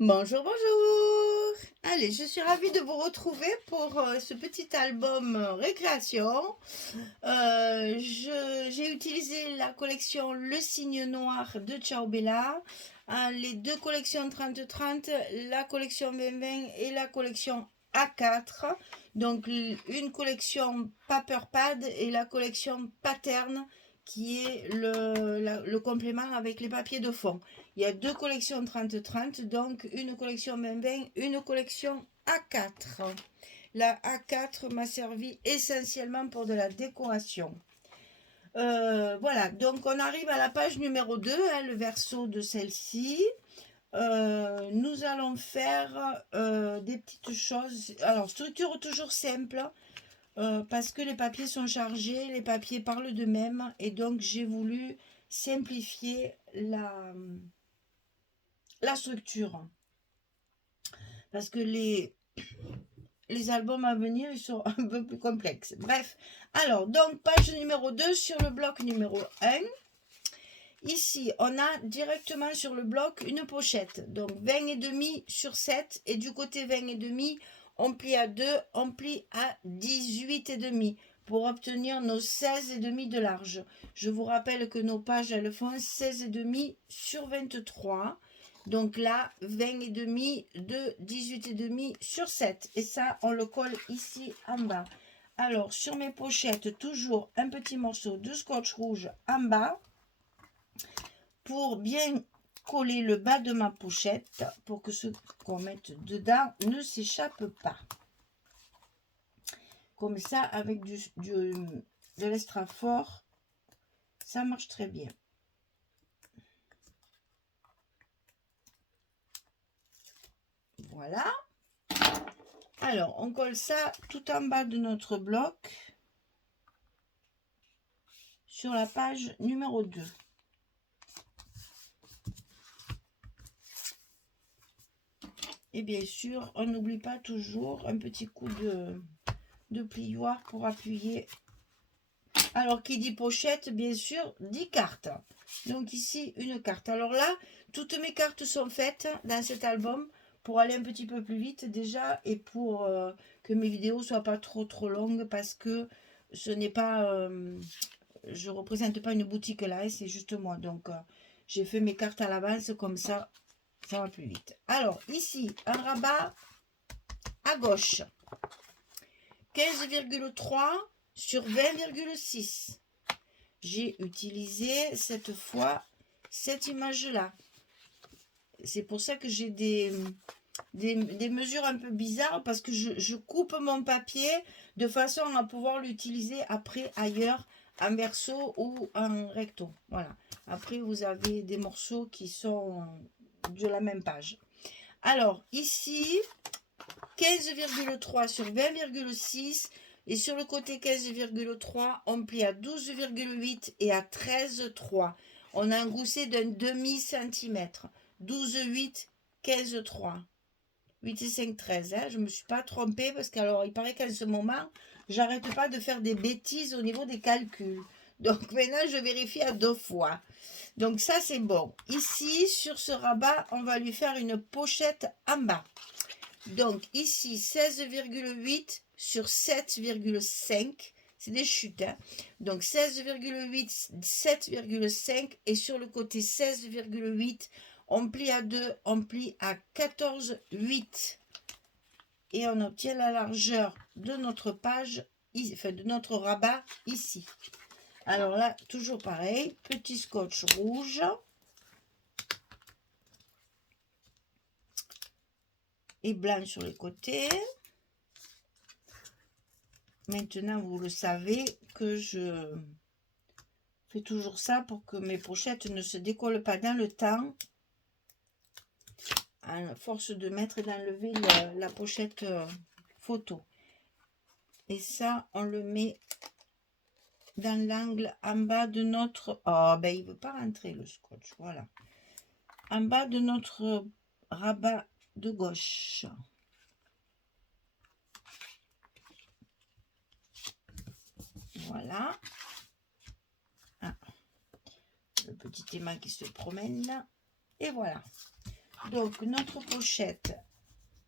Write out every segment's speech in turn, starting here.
Bonjour, bonjour. Allez, je suis ravie de vous retrouver pour ce petit album récréation. J'ai utilisé la collection Le Cygne Noir de Ciao Bella, les deux collections 30-30, la collection 20-20 et la collection A4. Donc une collection Paper Pad et la collection Pattern qui est le complément avec les papiers de fond. Il y a deux collections 30-30, donc une collection 20-20, une collection A4. La A4 m'a servi essentiellement pour de la décoration. Voilà, donc on arrive à la page numéro 2, hein, le verso de celle-ci. Nous allons faire des petites choses. Alors, structure toujours simple, parce que les papiers sont chargés, les papiers parlent d'eux-mêmes, et donc j'ai voulu simplifier la structure. Parce que les albums à venir, ils sont un peu plus complexes. Bref, alors, donc, page numéro 2 sur le bloc numéro 1. Ici, on a directement sur le bloc une pochette. Donc, 20,5 sur 7. Et du côté 20,5, on plie à 2, on plie à 18,5 pour obtenir nos 16,5 de large. Je vous rappelle que nos pages, elles font 16,5 sur 23. Donc là, 20,5 de 18,5 sur 7. Et ça, on le colle ici en bas. Alors, sur mes pochettes, toujours un petit morceau de scotch rouge en bas pour bien coller le bas de ma pochette pour que ce qu'on mette dedans ne s'échappe pas. Comme ça, avec de l'extra fort, ça marche très bien. Voilà. Alors, on colle ça tout en bas de notre bloc sur la page numéro 2. Et bien sûr, on n'oublie pas toujours un petit coup de plioir pour appuyer. Alors, qui dit pochette, bien sûr, dit carte. Donc ici, une carte. Alors là, toutes mes cartes sont faites dans cet album pour aller un petit peu plus vite déjà et pour que mes vidéos soient pas trop longues parce que ce n'est pas... je représente pas une boutique là, c'est juste moi. Donc, j'ai fait mes cartes à l'avance comme ça va plus vite. Alors, ici, un rabat à gauche. 15,3 sur 20,6. J'ai utilisé cette fois cette image-là. C'est pour ça que j'ai des mesures un peu bizarres parce que je coupe mon papier de façon à pouvoir l'utiliser après ailleurs en verso ou en recto. Voilà. Après, vous avez des morceaux qui sont de la même page. Alors, ici, 15,3 sur 20,6 et sur le côté 15,3, on plie à 12,8 et à 13,3. On a un gousset d'un demi-centimètre. 12,8, 15,3. 8 et 5, 13. Hein. Je ne me suis pas trompée parce qu'alors, il paraît qu'en ce moment, j'arrête pas de faire des bêtises au niveau des calculs. Donc maintenant, je vérifie à 2 fois. Donc ça, c'est bon. Ici, sur ce rabat, on va lui faire une pochette en bas. Donc ici 16,8 sur 7,5, c'est des chutes, hein. Donc 16,8, 7,5 et sur le côté 16,8, on plie à 2, on plie à 14,8 et on obtient la largeur de notre page, enfin de notre rabat ici. Alors là, toujours pareil, petit scotch rouge. Et blanc sur les côtés. Maintenant, vous le savez que je fais toujours ça pour que mes pochettes ne se décollent pas dans le temps. À force de mettre et d'enlever la pochette photo. Et ça, on le met dans l'angle en bas de notre... Oh, ben il ne veut pas rentrer le scotch, voilà. En bas de notre rabat de gauche. Voilà. Ah. Le petit aimant qui se promène. Et voilà. Donc, notre pochette,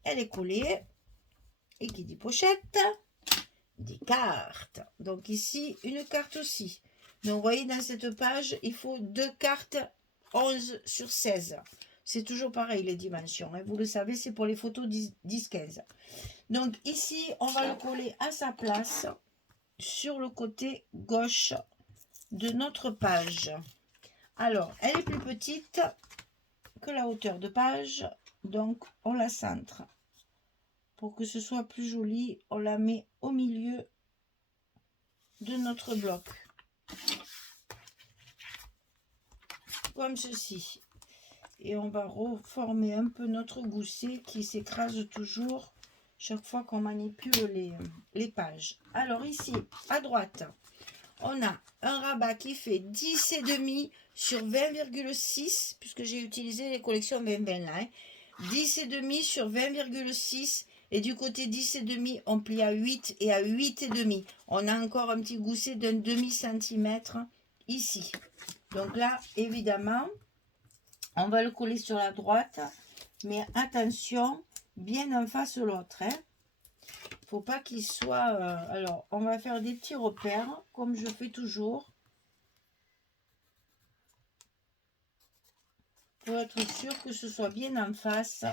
elle est collée. Et qui dit pochette, des cartes. Donc ici, une carte aussi. Donc, vous voyez, dans cette page, il faut 2 cartes 11 sur 16. C'est toujours pareil, les dimensions. Hein. Vous le savez, c'est pour les photos 10-15. Donc ici, on va le coller à sa place sur le côté gauche de notre page. Alors, elle est plus petite que la hauteur de page, donc on la centre. Pour que ce soit plus joli, on la met au milieu de notre bloc. Comme ceci. Et on va reformer un peu notre gousset qui s'écrase toujours chaque fois qu'on manipule les pages. Alors ici, à droite, on a un rabat qui fait 10,5 sur 20,6, puisque j'ai utilisé les collections 20-20 là. Hein. 10,5 sur 20,6. Et du côté 10,5, on plie à 8 et à 8,5. On a encore un petit gousset d'un demi-centimètre ici. Donc là, évidemment, on va le coller sur la droite. Mais attention, bien en face de l'autre. Hein. Faut pas qu'il soit... alors, on va faire des petits repères, comme je fais toujours. Pour être sûr que ce soit bien en face.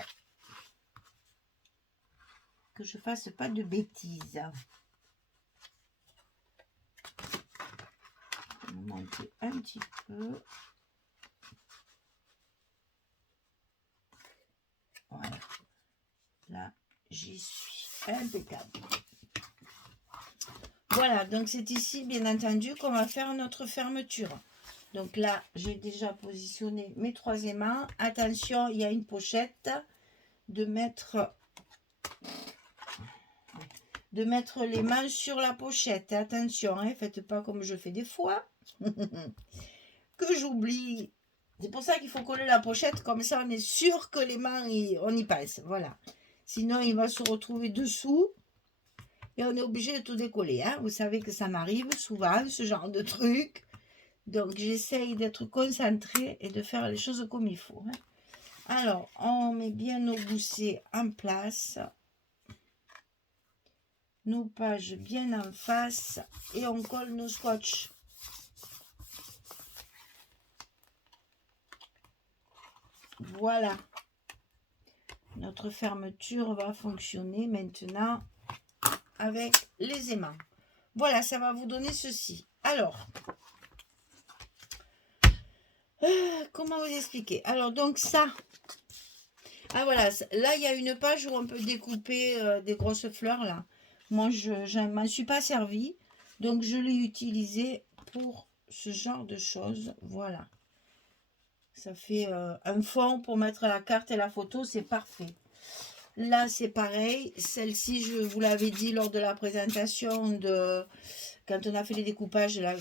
Que je fasse pas de bêtises. Je vais monter un petit peu. Voilà. Là, j'y suis. Impeccable. Voilà, donc c'est ici, bien entendu, qu'on va faire notre fermeture. Donc là, j'ai déjà positionné mes 3 aimants. Attention, il y a une pochette. De mettre les mains sur la pochette. Attention, hein, faites pas comme je fais des fois. Que j'oublie. C'est pour ça qu'il faut coller la pochette. Comme ça, on est sûr que les mains, on y passe. Voilà. Sinon, il va se retrouver dessous. Et on est obligé de tout décoller. Hein. Vous savez que ça m'arrive souvent, ce genre de truc. Donc, j'essaye d'être concentrée et de faire les choses comme il faut. Hein. Alors, on met bien nos goussets en place. Nos pages bien en face. Et on colle nos scotch. Voilà. Notre fermeture va fonctionner maintenant avec les aimants. Voilà, ça va vous donner ceci. Alors, comment vous expliquer? Alors, donc ça. Ah voilà, là, il y a une page où on peut découper des grosses fleurs, là. Moi, je ne m'en suis pas servi. Donc, je l'ai utilisé pour ce genre de choses. Voilà. Ça fait un fond pour mettre la carte et la photo, c'est parfait. Là, c'est pareil. Celle-ci, je vous l'avais dit lors de la présentation de... Quand on a fait les découpages, là,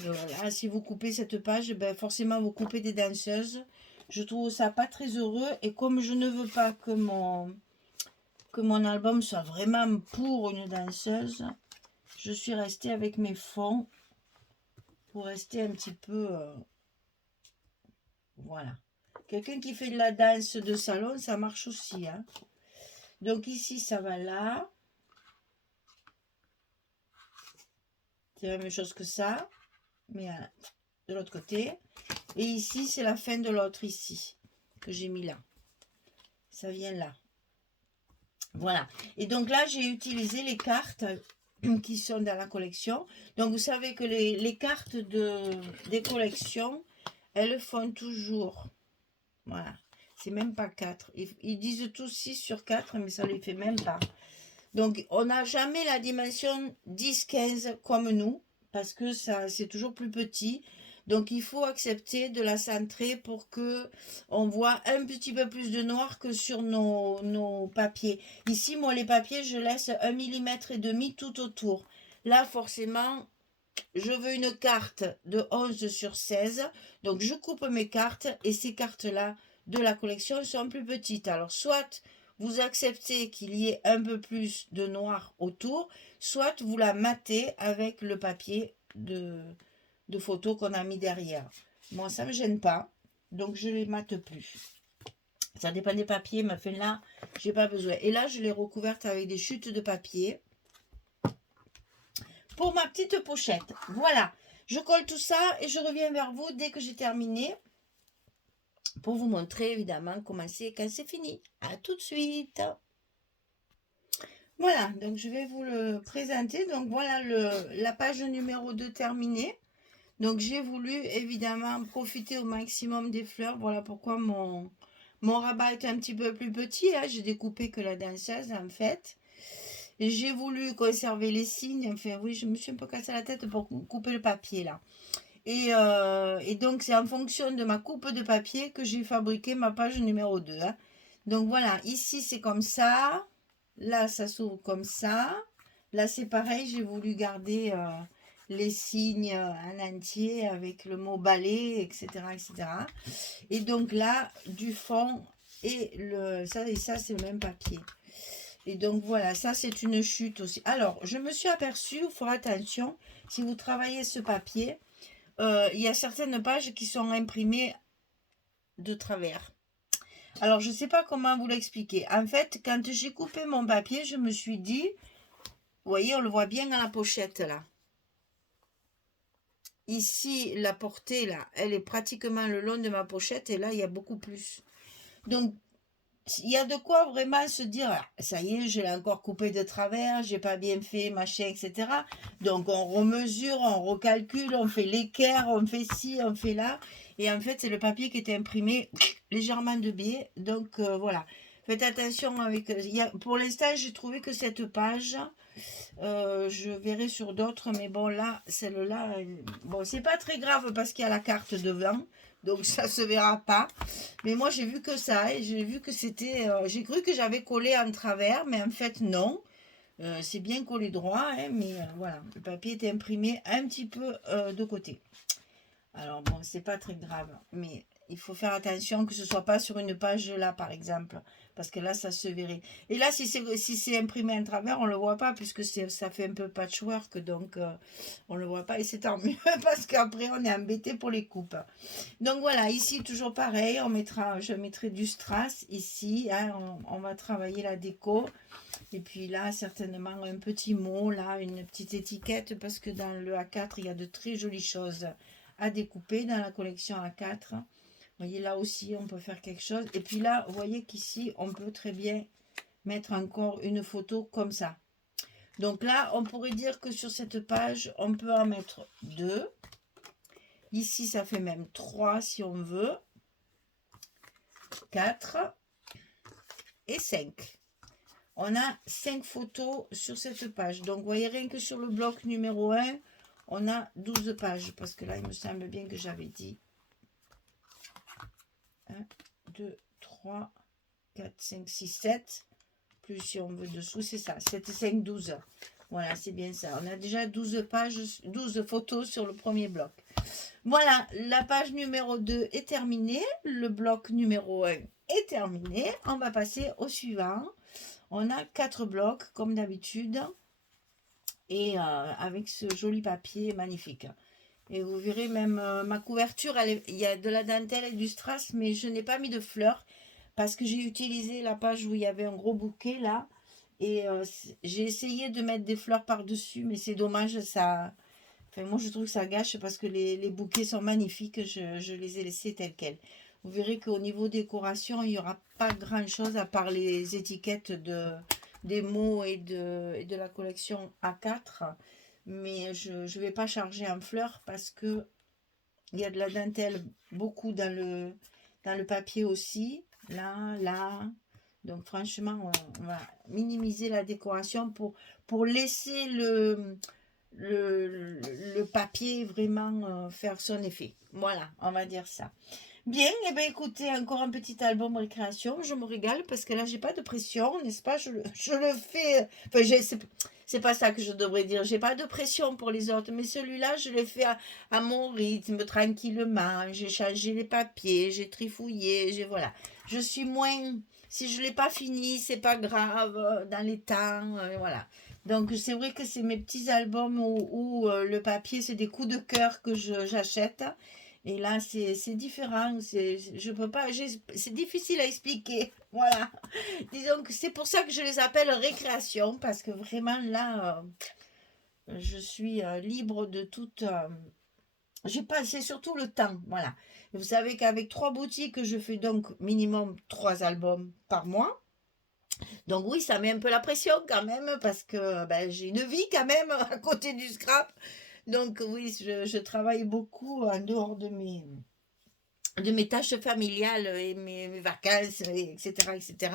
si vous coupez cette page, ben forcément, vous coupez des danseuses. Je trouve ça pas très heureux. Et comme je ne veux pas que mon album soit vraiment pour une danseuse, je suis restée avec mes fonds pour rester un petit peu... voilà. Quelqu'un qui fait de la danse de salon, ça marche aussi. Hein. Donc ici, ça va là. C'est la même chose que ça, mais de l'autre côté. Et ici, c'est la fin de l'autre ici, que j'ai mis là. Ça vient là. Voilà. Et donc là, j'ai utilisé les cartes qui sont dans la collection. Donc, vous savez que les cartes des collections, elles font toujours... Voilà. C'est même pas 4. Ils disent tous 6 sur 4, mais ça ne les fait même pas. Donc, on n'a jamais la dimension 10-15 comme nous, parce que ça c'est toujours plus petit. Donc, il faut accepter de la centrer pour que on voit un petit peu plus de noir que sur nos papiers. Ici, moi, les papiers, je laisse 1,5 mm tout autour. Là, forcément, je veux une carte de 11 sur 16. Donc, je coupe mes cartes et ces cartes-là de la collection sont plus petites. Alors, soit vous acceptez qu'il y ait un peu plus de noir autour, soit vous la matez avec le papier de photo qu'on a mis derrière. Moi, ça ne me gêne pas, donc je ne les mate plus. Ça dépend des papiers, mais enfin là, j'ai pas besoin. Et là, je l'ai recouverte avec des chutes de papier pour ma petite pochette. Voilà, je colle tout ça et je reviens vers vous dès que j'ai terminé pour vous montrer évidemment comment c'est quand c'est fini. À tout de suite. Voilà, donc je vais vous le présenter. Donc voilà la page numéro 2 terminée. Donc j'ai voulu évidemment profiter au maximum des fleurs. Voilà pourquoi mon rabat est un petit peu plus petit. Hein. J'ai découpé que la danseuse en fait. Et j'ai voulu conserver les signes. Enfin oui, je me suis un peu cassé la tête pour couper le papier là. Et donc c'est en fonction de ma coupe de papier que j'ai fabriqué ma page numéro 2. Hein. Donc voilà, ici c'est comme ça. Là ça s'ouvre comme ça. Là c'est pareil, j'ai voulu garder les signes en entier avec le mot balai, etc. etc. Et donc là, du fond et ça c'est le même papier. Et donc voilà, ça c'est une chute aussi. Alors, je me suis aperçue, il faut attention, si vous travaillez ce papier, il y a certaines pages qui sont imprimées de travers. Alors, je ne sais pas comment vous l'expliquer. En fait, quand j'ai coupé mon papier, je me suis dit, vous voyez, on le voit bien à la pochette là. Ici, la portée là, elle est pratiquement le long de ma pochette et là, il y a beaucoup plus. Donc, il y a de quoi vraiment se dire, ah, ça y est, je l'ai encore coupé de travers, j'ai pas bien fait, machin, etc. Donc on remesure, on recalcule, on fait l'équerre, on fait ci, on fait là. Et en fait, c'est le papier qui était imprimé légèrement de biais. Donc voilà, faites attention avec... pour l'instant, j'ai trouvé que cette page, je verrai sur d'autres, mais bon là, celle-là, bon, c'est pas très grave parce qu'il y a la carte devant. Donc ça se verra pas. Mais moi j'ai vu que ça et j'ai vu que c'était... j'ai cru que j'avais collé en travers, mais en fait non. C'est bien collé droit, hein, mais voilà. Le papier était imprimé un petit peu de côté. Alors bon, c'est pas très grave. Mais il faut faire attention que ce soit pas sur une page là par exemple. Parce que là ça se verrait. Et là si c'est imprimé en travers, on le voit pas puisque ça fait un peu patchwork. Donc on le voit pas et c'est tant mieux parce qu'après on est embêté pour les coupes. Donc voilà, ici toujours pareil, je mettrai du strass ici, hein, on va travailler la déco. Et puis là, certainement un petit mot, là, une petite étiquette, parce que dans le A4, il y a de très jolies choses à découper dans la collection A4. Vous voyez, là aussi, on peut faire quelque chose. Et puis là, vous voyez qu'ici, on peut très bien mettre encore une photo comme ça. Donc là, on pourrait dire que sur cette page, on peut en mettre 2. Ici, ça fait même 3 si on veut. 4 et 5. On a 5 photos sur cette page. Donc, vous voyez, rien que sur le bloc numéro 1, on a 12 pages. Parce que là, il me semble bien que j'avais dit 1, 2, 3, 4, 5, 6, 7. Plus si on veut dessous, c'est ça. 7, 5, 12. Voilà, c'est bien ça. On a déjà 12 pages, 12 photos sur le premier bloc. Voilà, la page numéro 2 est terminée. Le bloc numéro 1 est terminé. On va passer au suivant. On a 4 blocs comme d'habitude. Et avec ce joli papier magnifique. Et vous verrez même ma couverture, il y a de la dentelle et du strass, mais je n'ai pas mis de fleurs. Parce que j'ai utilisé la page où il y avait un gros bouquet là. Et j'ai essayé de mettre des fleurs par-dessus, mais c'est dommage, ça... Enfin, moi, je trouve que ça gâche parce que les bouquets sont magnifiques. Je les ai laissés tels quels. Vous verrez qu'au niveau décoration, il n'y aura pas grand-chose à part les étiquettes des mots et de la collection A4. Mais je ne vais pas charger en fleurs parce que il y a de la dentelle beaucoup dans le papier aussi. Là, là. Donc, franchement, on va minimiser la décoration pour laisser le papier vraiment faire son effet. Voilà, on va dire ça. Bien, et bien écoutez, encore un petit album récréation. Je me régale parce que là, j'ai pas de pression, n'est-ce pas? Je le fais. Enfin, c'est pas ça que je devrais dire. J'ai pas de pression pour les autres, mais celui-là, je l'ai fait à mon rythme, tranquillement. J'ai changé les papiers, j'ai trifouillé, voilà. Je suis moins. Si je l'ai pas fini, c'est pas grave, dans les temps, voilà. Donc c'est vrai que c'est mes petits albums où le papier, c'est des coups de cœur que j'achète. Et là, c'est différent. Je peux pas, c'est difficile à expliquer. Voilà. Disons que c'est pour ça que je les appelle récréation, parce que vraiment là, je suis libre de toute. J'ai pas, c'est surtout le temps. Voilà. Vous savez qu'avec 3 boutiques, je fais donc minimum 3 albums par mois. Donc oui, ça met un peu la pression quand même, parce que ben, j'ai une vie quand même à côté du scrap. Donc oui, je travaille beaucoup en dehors de mes tâches familiales et mes vacances, etc., etc.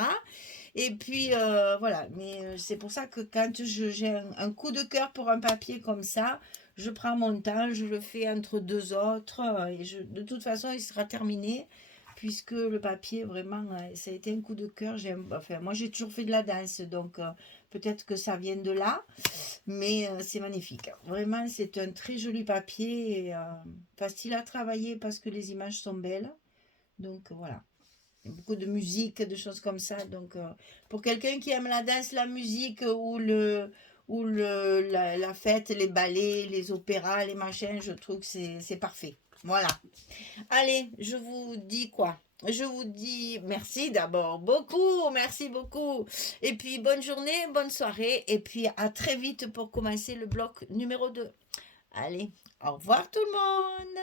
Et puis voilà, mais c'est pour ça que quand j'ai un coup de cœur pour un papier comme ça, je prends mon temps, je le fais entre deux autres, et de toute façon, il sera terminé, puisque le papier, vraiment, ça a été un coup de cœur. Enfin, moi, j'ai toujours fait de la danse, donc peut-être que ça vient de là, mais c'est magnifique. Vraiment, c'est un très joli papier, et facile à travailler parce que les images sont belles. Donc voilà, beaucoup de musique, de choses comme ça. Donc pour quelqu'un qui aime la danse, la musique, ou la fête, les ballets, les opéras, les machins, je trouve que c'est parfait. Voilà. Allez, je vous dis quoi? Je vous dis merci d'abord, beaucoup, merci beaucoup. Et puis bonne journée, bonne soirée, et puis à très vite pour commencer le bloc numéro 2. Allez, au revoir tout le monde.